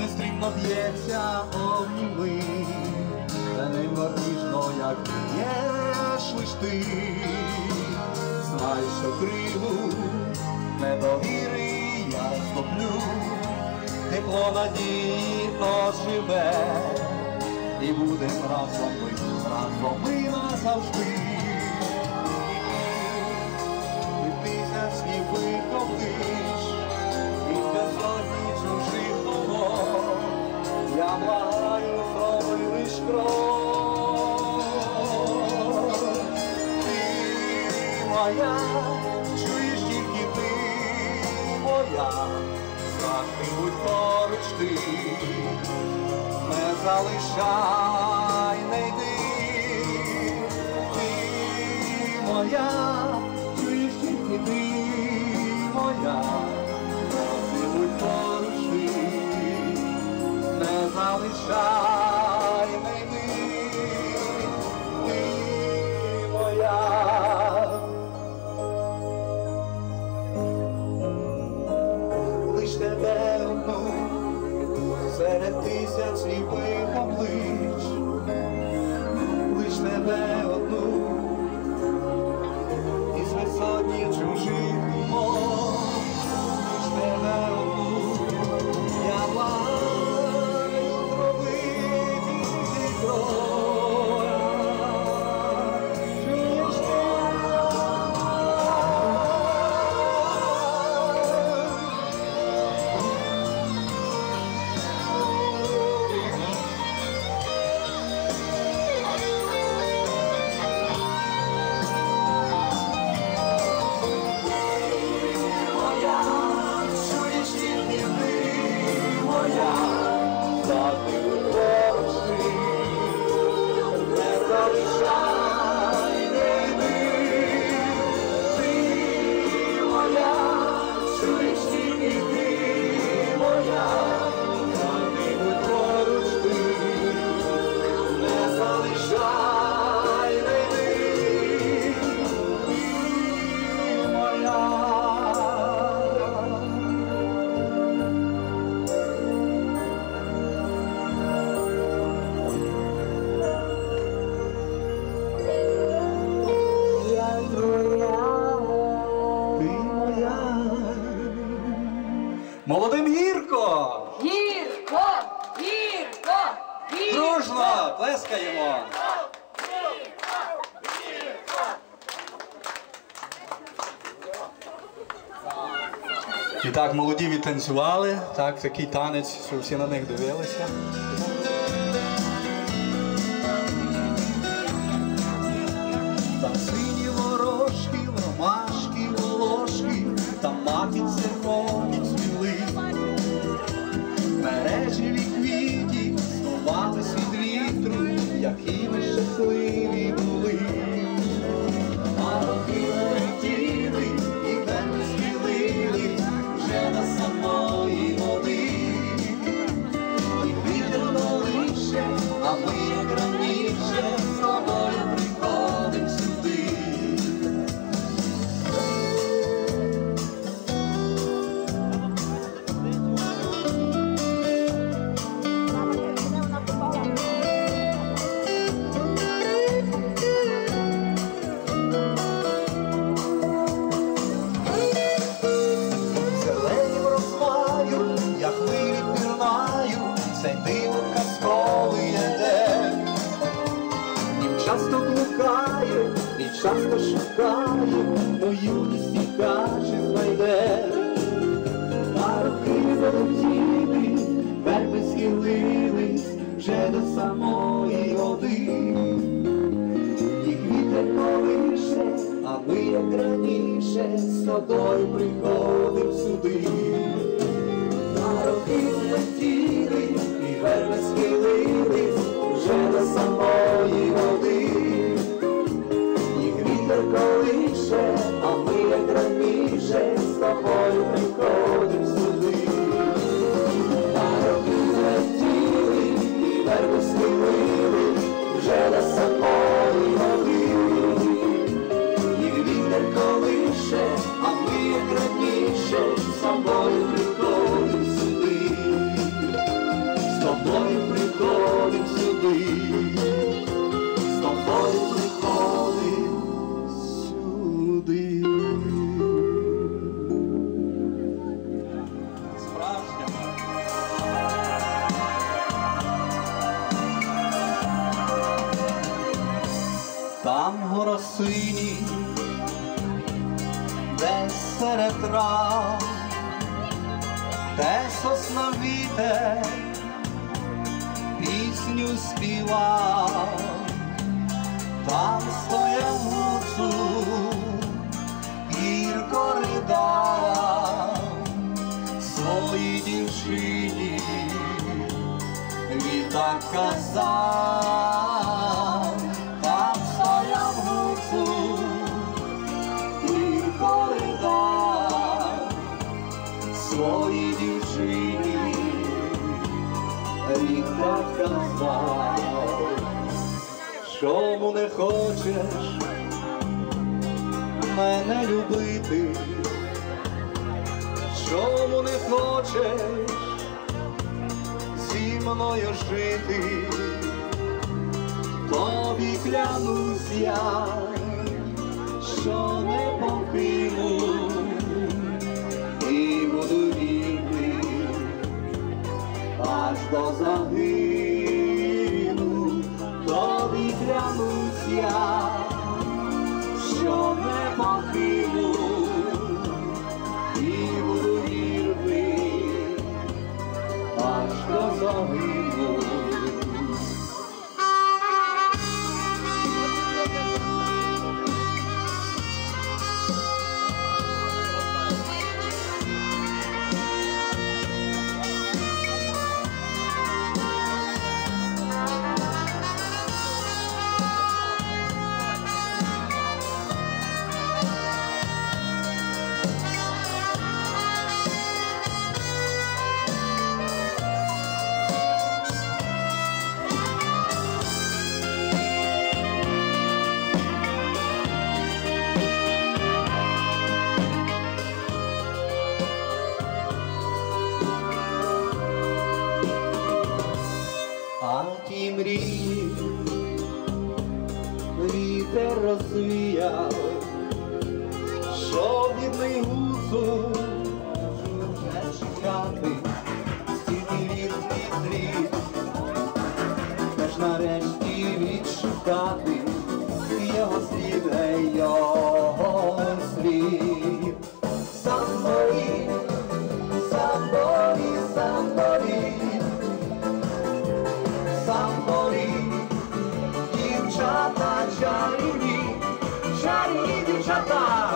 нестрімно б'ється обніми, та неймовірно, як б'єш лиш ти, знай, що криву недовіри я стоплю, тепло надії оживе, і будем разом ми, разом ми назавжди. І тисяч ніби коплиш, і безодні чужих було, я благаю, зроби лиш крок. Ти моя, чуєш тільки ти моя, завжди будь поруч ти, не залишай, не йди. Моя, чуєш тільки ти моя, завжди будь поруч не залишай, не йди. Ти моя. лиш тебе одну серед тисяч сліпих облич, лиш тебе так молоді відтанцювали, так, такий танець, що всі на них дивилися. Часто шукає, мою юність і каже знайде. На роки залетіли, верби схилились вже до самої води. Їх вітер колише, а ми як раніше з тобою приходим сюди. Казав, там стояв гуцул, гірко ридав своїй дівчині, він так казав, чому не хочеш мене любити, чому не хочеш мною жити, тобі клянусь я, що не Jariri, Jariri do Jabá.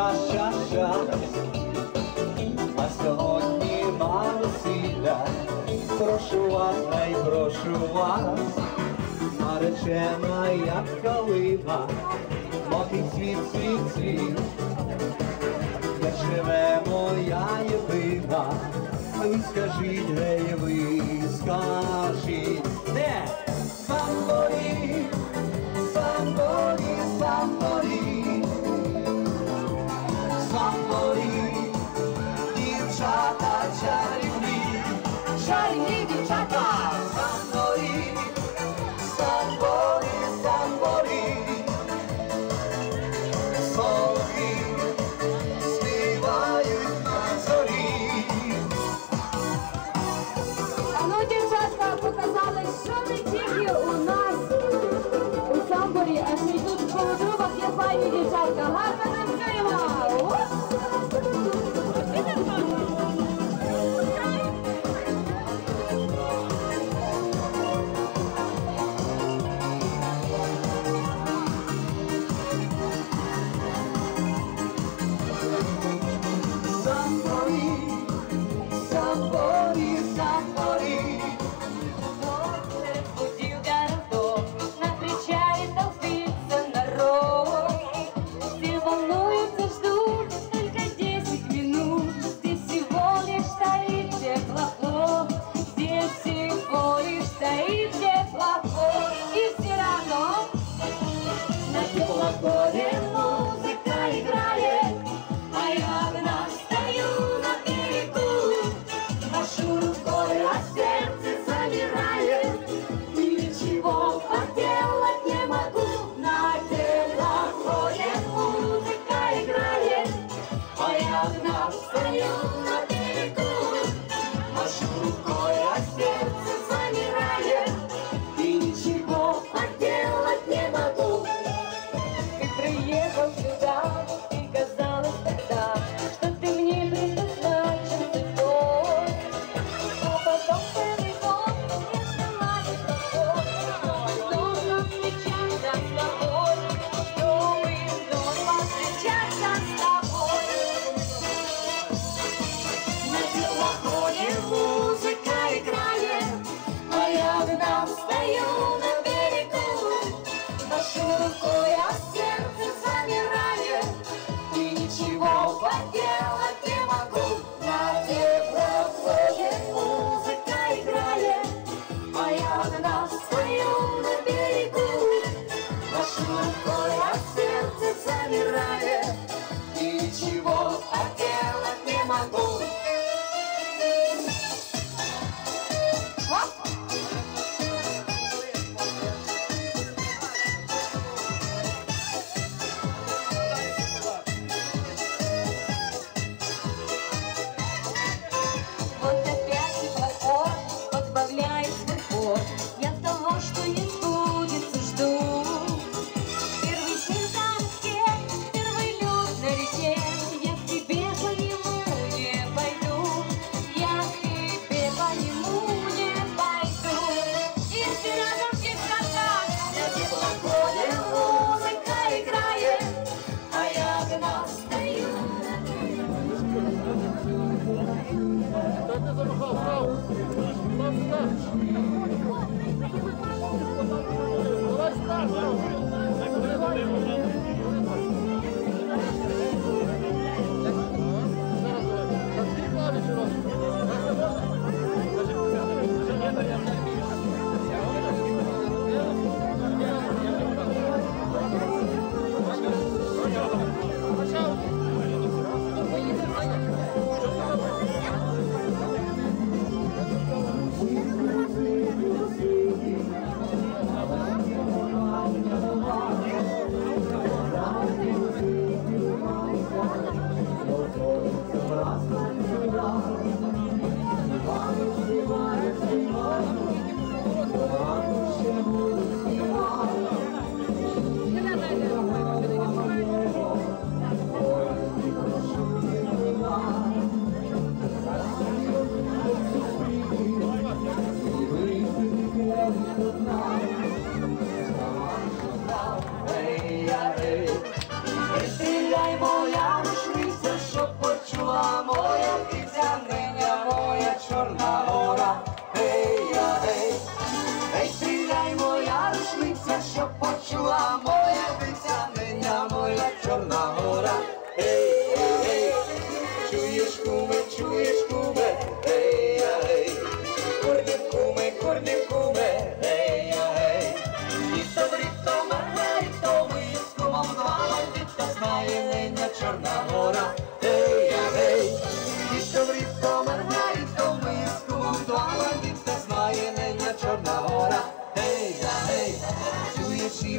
Час, а сьогодні на весілля, прошу вас, ей, прошу вас, наречена, як калина, мокрий світ, світ, світ, де живе моя єдина, ви скажіть, гей, ви скажіть, де? Самборі, Somebody,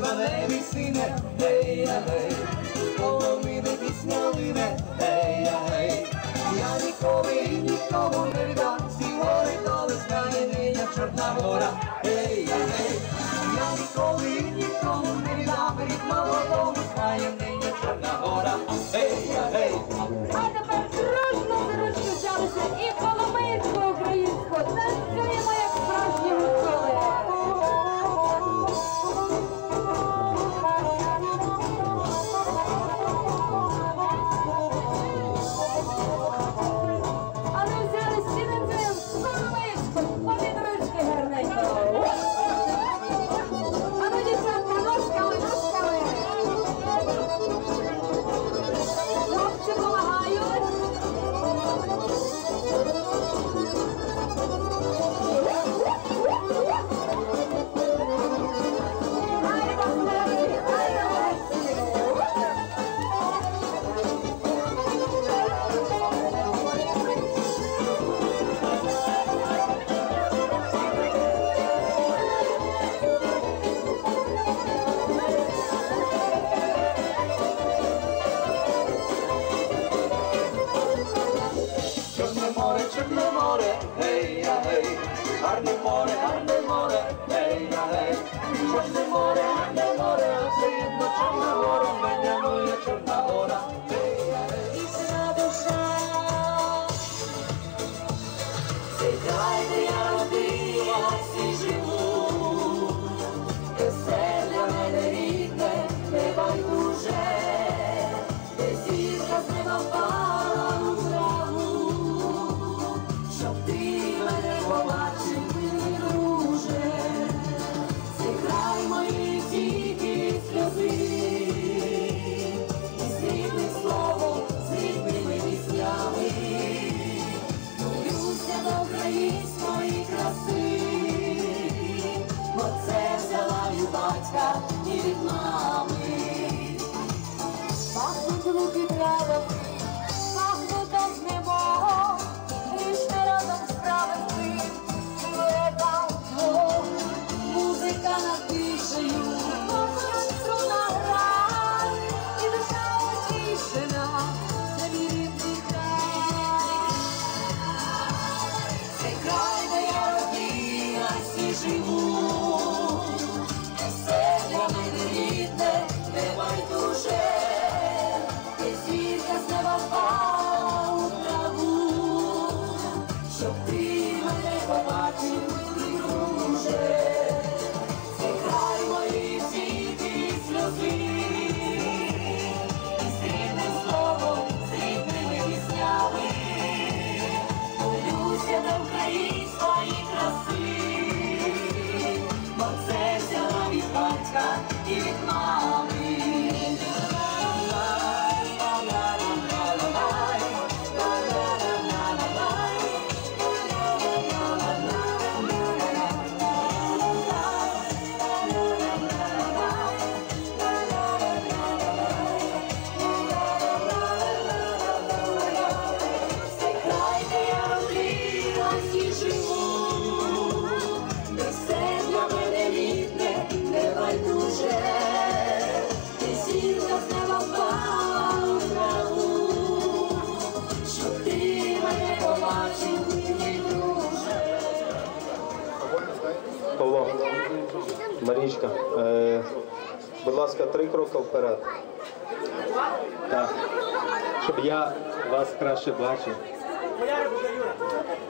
Ivane visine, hej, ja, hej, polomine i smaline, hej, ja, hej, ja nikovi nikomu ne три кроки вперед. Так. Щоб я вас краще бачив.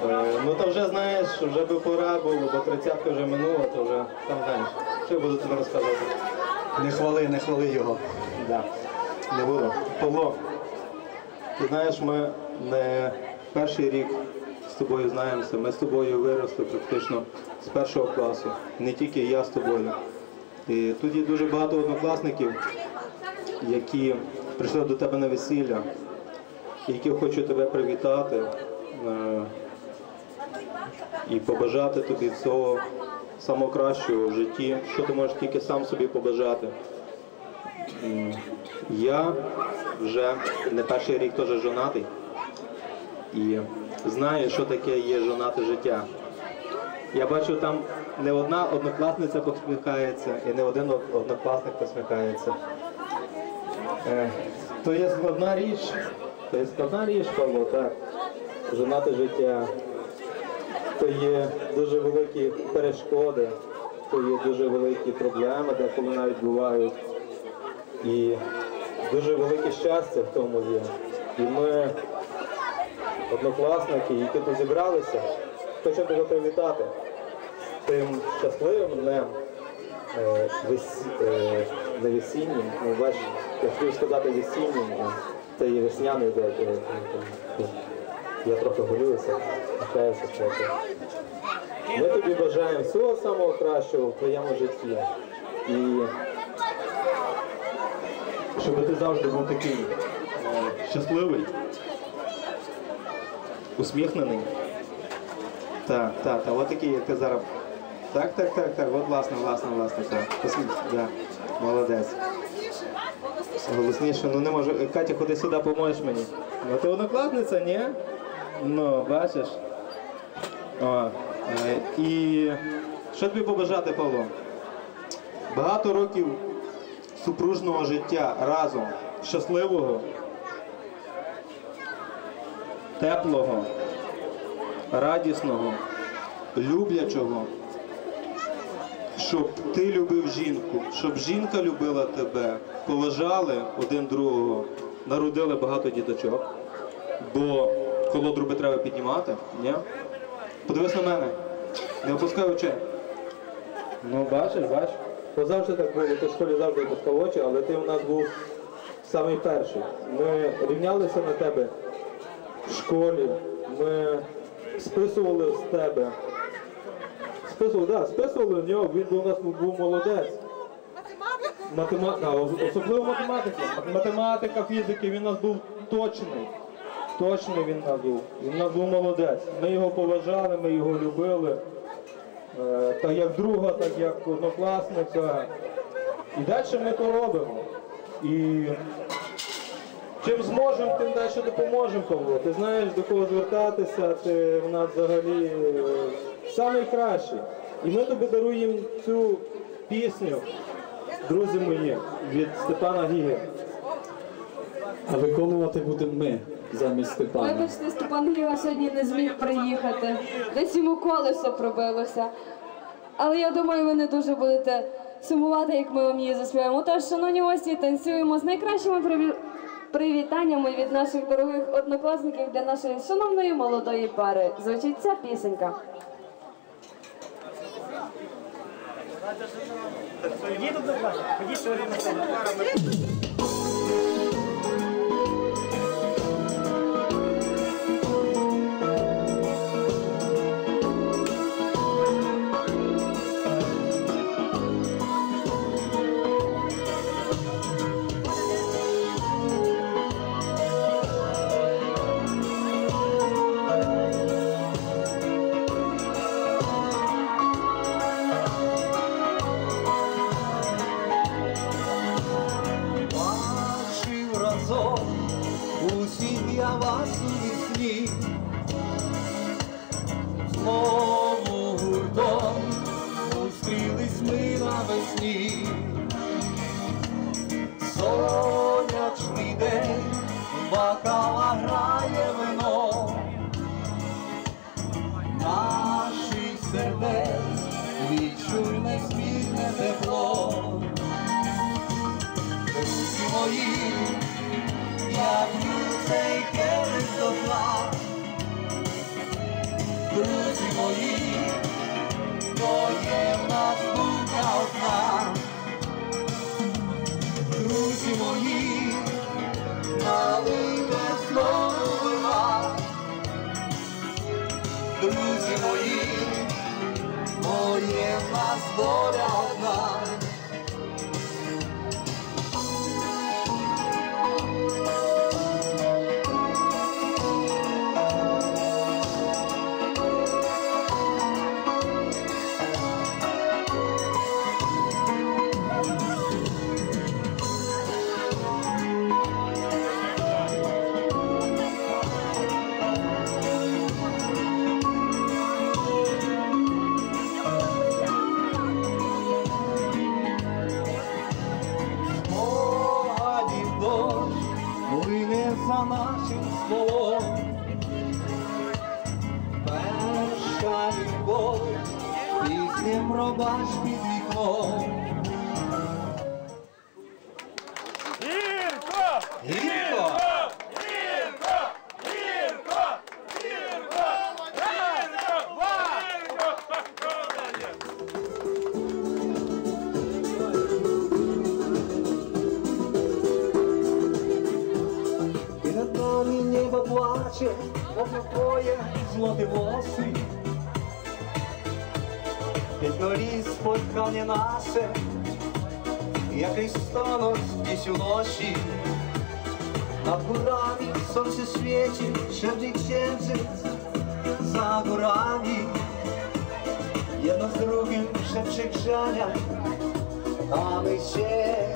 Е, ну то вже знаєш, вже би пора було, бо тридцятка вже минула, то вже там знаєш. Що я буду тобі розказувати? Не хвали, не хвали його. Да. Не буду. Павло, ти знаєш, ми не перший рік з тобою знаємося. Ми з тобою виросли практично з першого класу. Не тільки я з тобою. Тут є дуже багато однокласників, які прийшли до тебе на весілля, які хочу тебе привітати е, і побажати тобі всього самого кращого в житті, що ти можеш тільки сам собі побажати. Я вже не перший рік теж жонатий і знаю, що таке є жонате життя. Я бачу, там не одна однокласниця посміхається і не один однокласник посміхається. Е, То є складна річ, то є складна річ, Павло, так. Жонате життя. То є дуже великі перешкоди, то є дуже великі проблеми, деколи навіть бувають. І дуже велике щастя в тому є. І ми, однокласники, які тут зібралися, хочемо тебе привітати тим щасливим днем е, вес, е, не весіннім, ну, бач, я хотів сказати весіннім, а це є весняний день. е. Я трохи голююся, навчаюся трохи. Ми тобі бажаємо всього самого кращого в твоєму житті. І щоб ти завжди був такий щасливий, усміхнений. Так, так, от такий, як ти зараз. Так, так, так, так, от власне, власне, власне, так. Да. Молодець. Голосніше, ну не можу. Катя, ходи сюди, поможеш мені. Ну ти однокласниця, ні? Ну, бачиш. О, е, і що тобі побажати, Павло? Багато років супружного життя разом, щасливого, теплого, радісного, люблячого, щоб ти любив жінку, щоб жінка любила тебе, поважали один другого, народили багато діточок, бо колодруби треба піднімати, ні? Подивись на мене, не опускай очей. Ну, бачиш, бачиш. Бо завжди так було, ти в школі завжди опускав очі, але ти у нас був самий перший. Ми рівнялися на тебе в школі, ми списували з тебе. Списували, да, списували в нього, він був у нас був молодець. Математика, особливо математика. Математика, фізики, він у нас був точний. Точний він у нас був. Він у нас був молодець. Ми його поважали, ми його любили. Е, Так як друга, так як однокласника. І далі ми то робимо. І чим зможемо, тим далі допоможемо Павло. Ти знаєш, до кого звертатися, ти в нас взагалі е, найкращий. І ми тобі даруємо цю пісню, друзі мої, від Степана Гіги. А виконувати будемо ми замість Степана. Вибачте, Степан Гіга сьогодні не зміг приїхати. Десь йому колесо пробилося. Але я думаю, ви не дуже будете сумувати, як ми вам її заспіваємо. Тож, шановні гості, танцюємо з найкращими приві- привітаннями від наших дорогих однокласників для нашої шановної молодої пари. Звучить ця пісенька. Ой, złote włosy. Jedno list spotkanie nasze Jakaś stonoc gdzieś unosi. Nad górami słońce świeci Szewczy księżyc za górami. Jedno z drugim szepcze grzania A my się